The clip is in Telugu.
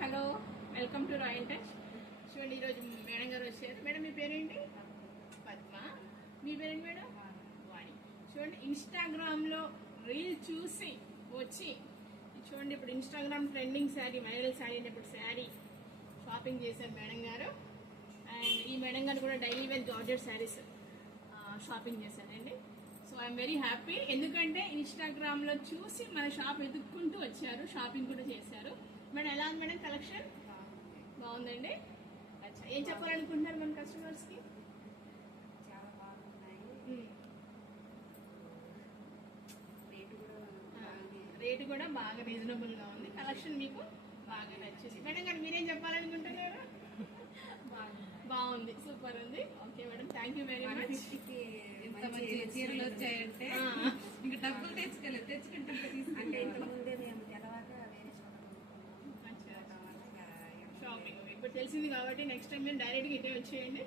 Hello welcome to royal touch. చూడండి ఈరోజు మేడం గారు వచ్చారు. మేడం మీ పేరేంటి? పద్మ. మీ పేరేంటి మేడం? వాణి. చూడండి ఇన్స్టాగ్రామ్లో రీల్ చూసి వచ్చి చూడండి ఇప్పుడు Instagram trending sari viral sari ఇప్పుడు శారీ షాపింగ్ చేశారు మేడం గారు. అండ్ ఈ మేడం గారు కూడా daily wear georgette sarees shopping చేశారండి. సో ఐఎమ్ వెరీ హ్యాపీ, ఎందుకంటే ఇన్స్టాగ్రామ్ లో చూసి మన షాప్ ఎదుక్కుంటూ వచ్చారు, షాపింగ్ కూడా చేశారు. మేడం ఎలా ఉంది మేడం కలెక్షన్? బాగుందండి. అచ్చా, ఏం చెప్పాలనుకుంటున్నారు మన కస్టమర్స్ కి? చాలా బాగున్నాయి, రేటు కూడా బాగా రీజనబుల్ గా ఉంది, కలెక్షన్ మీకు బాగా నచ్చింది. మేడం గారు మీరేం చెప్పాలనుకుంటున్నారు? బాగుంది, సూపర్ ఉంది. Okay madam, thank you very much. ఇంత మంచి చీరలు వచ్చాయంటే ఇంకా డబ్బులు తెచ్చుకుంటే అంటే ఇంత ముందే మేము తెలవాక వేరే షాపింగ్ ఇప్పుడు తెలిసింది కాబట్టి నెక్స్ట్ టైం మీరు డైరెక్ట్ గా ఇటే వచ్చేయండి.